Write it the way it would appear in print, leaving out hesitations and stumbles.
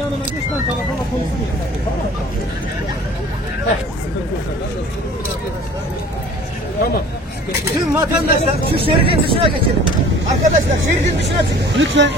yanıma geç, ben telefonla konuşayım. Tamam. Tüm vatandaşlar şu şeridin dışına geçelim. Arkadaşlar şeridin dışına çıkın. Lütfen.